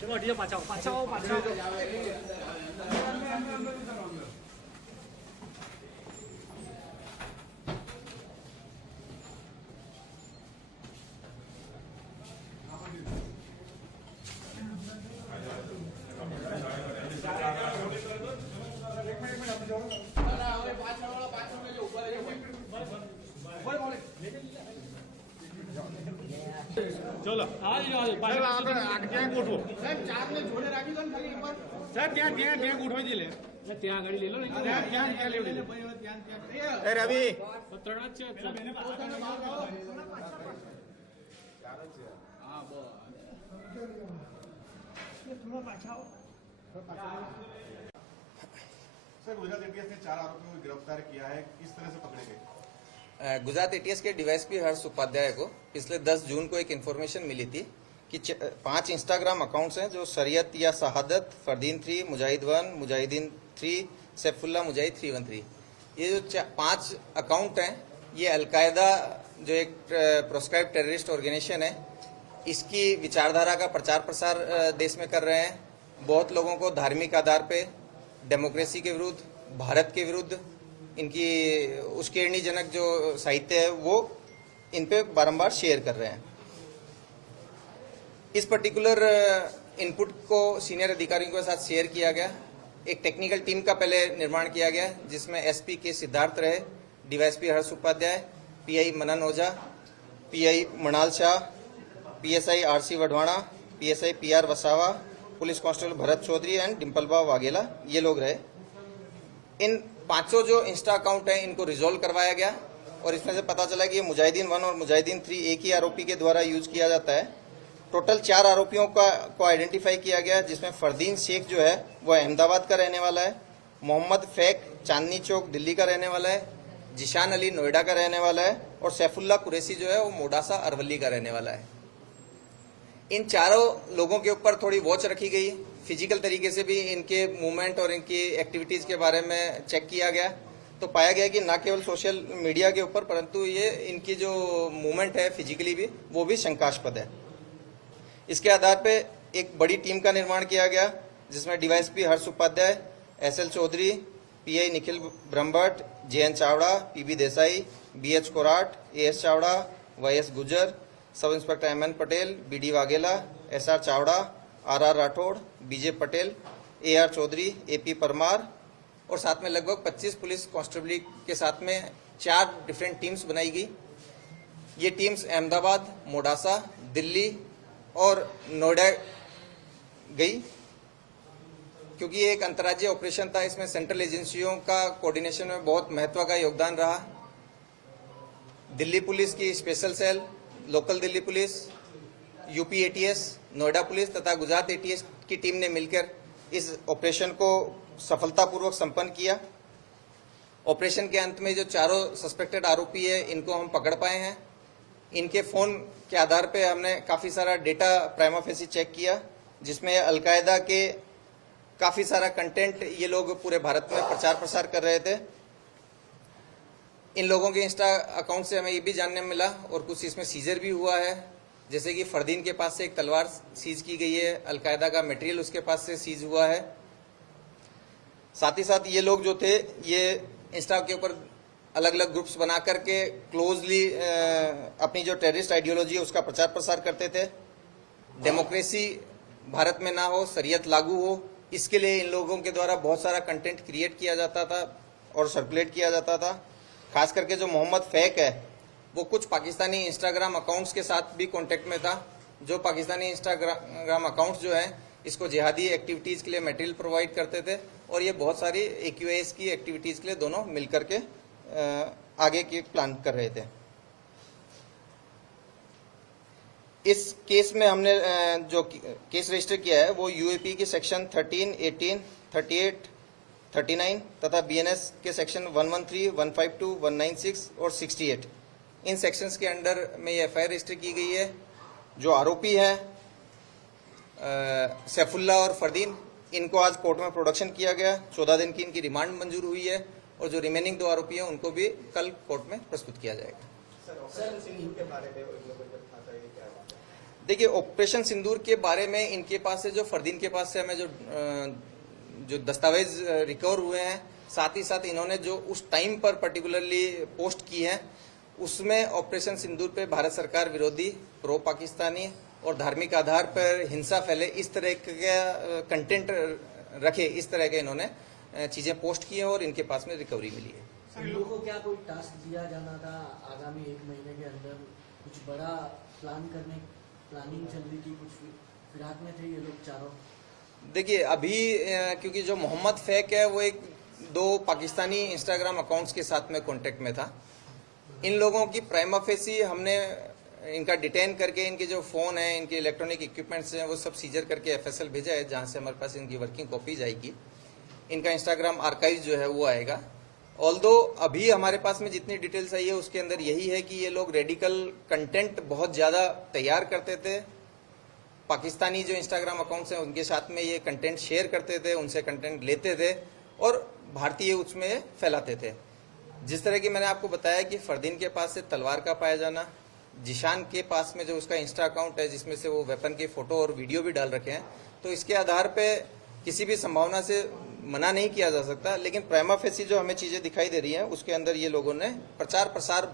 这个直接把枪，把枪，把枪。चलो हाँ जी ત્યાં ગોઠવો સાહેબ ત્યાં ગોઠવાઈ દે લે ત્યાં ગાડી લઈ લો ને ત્યાં લેવડી લે એ રવિ ત્રણ જ सर गुजरात एटीएस ने 4 आरोपियों को गिरफ्तार किया है, किस तरह से पकड़े गए? गुजरात एटीएस के डीवाईएसपी हर्ष उपाध्याय को पिछले 10 जून को एक इन्फॉर्मेशन मिली थी कि 5 इंस्टाग्राम अकाउंट्स हैं जो शरीयत या शहादत, फरदीन 3, मुजाहिद 1, मुजाहिदीन 3, सैफुल्ला मुजाहिद 313, ये जो 5 अकाउंट हैं ये अलकायदा जो एक प्रोस्क्राइब टेररिस्ट ऑर्गेनाइजेशन है इसकी विचारधारा का प्रचार प्रसार देश में कर रहे हैं। बहुत लोगों को धार्मिक आधार पे डेमोक्रेसी के विरुद्ध, भारत के विरुद्ध इनकी उश्केरनीजनक जो साहित्य है वो इन पे बारंबार शेयर कर रहे हैं। इस पर्टिकुलर इनपुट को सीनियर अधिकारियों के साथ शेयर किया गया। एक टेक्निकल टीम का पहले निर्माण किया गया जिसमें एसपी के सिद्धार्थ रहे, DYSP Harsh Upadhyay, PI Manan Ojha, PI Mrinal Shah, PSI RC Wadhwana, PSI PR Vasava, police constable Bharat Chaudhary and Dimpalba Vaghela, ये लोग रहे। इन 5 जो इंस्टा अकाउंट हैं इनको रिजोल्व करवाया गया और इसमें से पता चला कि ये मुजाहिदीन 1 और मुजाहिदीन 3 एक ही आरोपी के द्वारा यूज किया जाता है। टोटल 4 आरोपियों को आइडेंटिफाई किया गया जिसमें फरदीन शेख जो है वो अहमदाबाद का रहने वाला है, मोहम्मद फैक चांदनी चौक दिल्ली का रहने वाला है, जिशान अली नोएडा का रहने वाला है और सैफुल्ला कुरैशी जो है वो मोडासा अरवली का रहने वाला है। इन चारों लोगों के ऊपर थोड़ी वॉच रखी गई, फिजिकल तरीके से भी इनके मूवमेंट और इनकी एक्टिविटीज के बारे में चेक किया गया तो पाया गया कि न केवल सोशल मीडिया के ऊपर परंतु ये इनकी जो मूवमेंट है फिजिकली भी वो भी शंकास्पद है। इसके आधार पे एक बड़ी टीम का निर्माण किया गया जिसमें DYSP Harsh Upadhyay, SL Chaudhary, PI Nikhil Brahmbhatt, JN Chavda, PB Desai, BH Korat, AS Chavda, YS Gujar, sub inspector MN Patel, BD Vaghela, SR Chavda, RR Rathod, BJ Patel, AR Chaudhary, AP Parmar और साथ में लगभग 25 पुलिस कांस्टेबल के साथ में 4 डिफरेंट टीम्स बनाई गई। ये टीम्स अहमदाबाद, मोडासा, दिल्ली और नोएडा गई क्योंकि ये एक अंतर्राज्यीय ऑपरेशन था। इसमें सेंट्रल एजेंसियों का कोऑर्डिनेशन में बहुत महत्व का योगदान रहा। दिल्ली पुलिस की special cell, local Delhi police, UP ATS, Noida police तथा गुजरात एटीएस की टीम ने मिलकर इस ऑपरेशन को सफलतापूर्वक संपन्न किया। ऑपरेशन के अंत में जो चारों सस्पेक्टेड आरोपी है इनको हम पकड़ पाए हैं। इनके फोन के आधार पे हमने काफी सारा डेटा प्राइमा फेसी चेक किया जिसमें अलकायदा के काफी सारा कंटेंट ये लोग पूरे भारत में प्रचार प्रसार कर रहे थे। इन लोगों के इंस्टा अकाउंट से हमें ये भी जानने में मिला और कुछ इसमें सीजर भी हुआ है, जैसे कि फरदीन के पास से एक तलवार सीज की गई है, अलकायदा का मटेरियल उसके पास से सीज हुआ है। साथ ही साथ ये लोग जो थे ये इंस्टा के ऊपर अलग अलग ग्रुप्स बना करके क्लोजली अपनी जो टेररिस्ट आइडियोलॉजी है उसका प्रचार प्रसार करते थे। डेमोक्रेसी भारत में ना हो, शरीयत लागू हो, इसके लिए इन लोगों के द्वारा बहुत सारा कंटेंट क्रिएट किया जाता था और सर्कुलेट किया जाता था। खास करके जो मोहम्मद फैक है वो कुछ पाकिस्तानी इंस्टाग्राम अकाउंट्स के साथ भी कांटेक्ट में था। जो पाकिस्तानी इंस्टाग्राम अकाउंट्स जो हैं इसको जिहादी एक्टिविटीज़ के लिए मटेरियल प्रोवाइड करते थे और ये बहुत सारी AQIS की एक्टिविटीज़ के लिए दोनों मिलकर के आगे की प्लान कर रहे थे। इस केस में हमने जो केस रजिस्टर किया है वो यूएपी के सेक्शन 13, 18, 38, 39 तथा BNS के सेक्शन 113, 152, 196 और 68 इन सेक्शंस के अंडर में ये एफआईआर रजिस्टर की गई है। जो आरोपी हैं सैफुल्ला और फरदीन इनको आज कोर्ट में प्रोडक्शन किया गया। 14 दिन की इनकी रिमांड मंजूर हुई है और जो रिमेनिंग 2 आरोपी हैं उनको भी कल कोर्ट में प्रस्तुत किया जाएगा। देखिए, ऑपरेशन सिंदूर के बारे में इनके पास से जो फरदीन के पास से हमें जो दस्तावेज रिकवर हुए हैं, साथ ही साथ इन्होंने जो उस टाइम पर पर्टिकुलरली पोस्ट की है, उसमें ऑपरेशन सिंदूर पे भारत सरकार विरोधी, प्रो पाकिस्तानी और धार्मिक आधार पर हिंसा फैले, इस तरह का कंटेंट रखे, इस तरह के इन्होंने चीजें पोस्ट की हैं और इनके पास में रिकवरी मिली है। इन लोगों को क्या कोई टास्क दिया जाना था आगामी 1 महीने के अंदर? कुछ बड़ा प्लानिंग चल रही थी, कुछ फिराक में थे ये लोग चारों? देखिए, अभी क्योंकि जो मोहम्मद फैक है वो 1-2 पाकिस्तानी इंस्टाग्राम अकाउंट्स के साथ में कांटेक्ट में था। इन लोगों की प्राइमा फेसी हमने इनका डिटेन करके इनके जो फोन है, इनके इलेक्ट्रॉनिक इक्विपमेंट्स हैं, वो सब सीजर करके एफएसएल भेजा है, जहां से हमारे पास इनकी वर्किंग कॉपीज आएगी। इनका इंस्टाग्राम आर्काइव जो है वो आएगा। ऑल्दो अभी हमारे पास में जितनी डिटेल्स आई है उसके अंदर यही है कि ये लोग रेडिकल कंटेंट बहुत ज्यादा तैयार करते थे। पाकिस्तानी जो इंस्टाग्राम अकाउंट्स हैं उनके साथ में ये कंटेंट शेयर करते थे, उनसे कंटेंट लेते थे और भारतीय उसमें फैलाते थे। जिस तरह की मैंने आपको बताया कि फरदीन के पास से तलवार का पाया जाना, जिशान के पास में जो उसका इंस्टा अकाउंट है जिसमें से वो वेपन के फोटो और वीडियो भी डाल रखे हैं, तो इसके आधार पे किसी भी संभावना से मना नहीं किया जा सकता। लेकिन प्राइमा फेसी जो हमें चीजें दिखाई दे रही हैं उसके अंदर ये लोगों ने प्रचार प्रसार